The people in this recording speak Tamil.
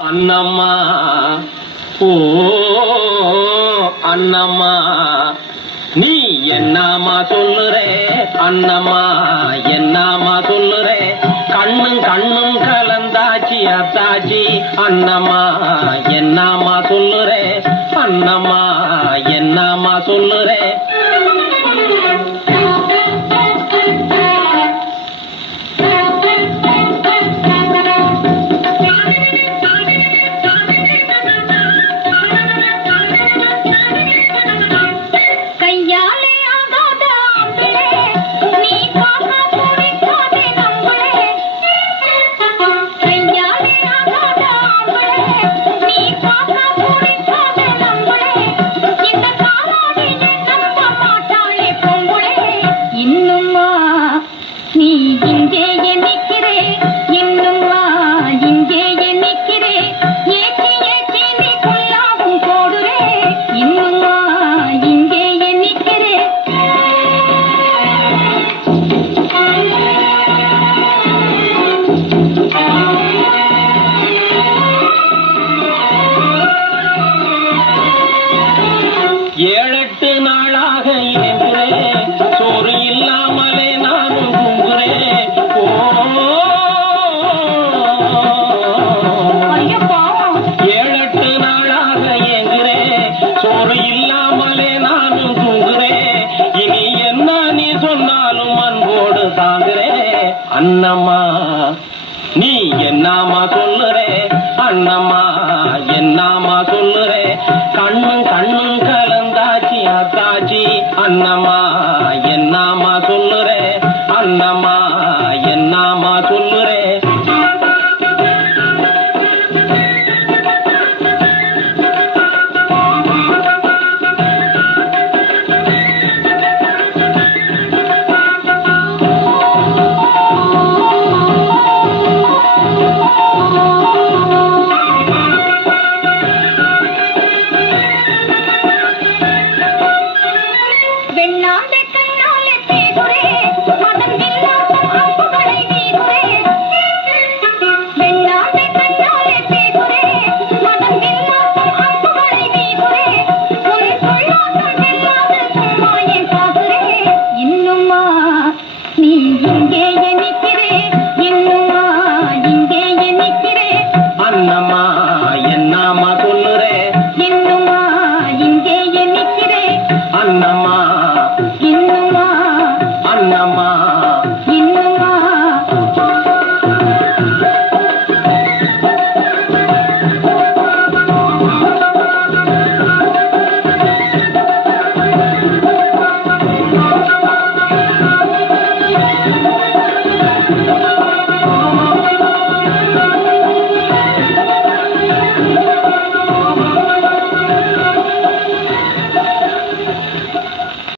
அண்ணம்மா ஓ அண்ணம்மா நீ என்னம்மா சொல்லுறே அண்ணம்மா என்னம்மா சொல்லுறே கண்ணும் கண்ணும் கலந்தாச்சி அத்தாச்சி அண்ணம்மா என்னம்மா சொல்லுறே அண்ணம்மா என்னம்மா சொல்லுறே ஏழெட்டு நாளாக இணைகிறேன் சோறு இல்லாமலே நானும் குங்குறேன் ஏழெட்டு நாளாக ஏங்குறேன் சோறு இல்லாமலே நானும் குங்குறேன் இனி என்ன நீ சொன்னாலும் அன்போடு தாங்குறேன் அண்ணம்மா நீ என்னம்மா சொல்லுறே அண்ணம்மா என்னம்மா சொல்லுறே கண்ணும் கண்ணும் கலந்தாச்சி அத்தாச்சி அண்ணம்மா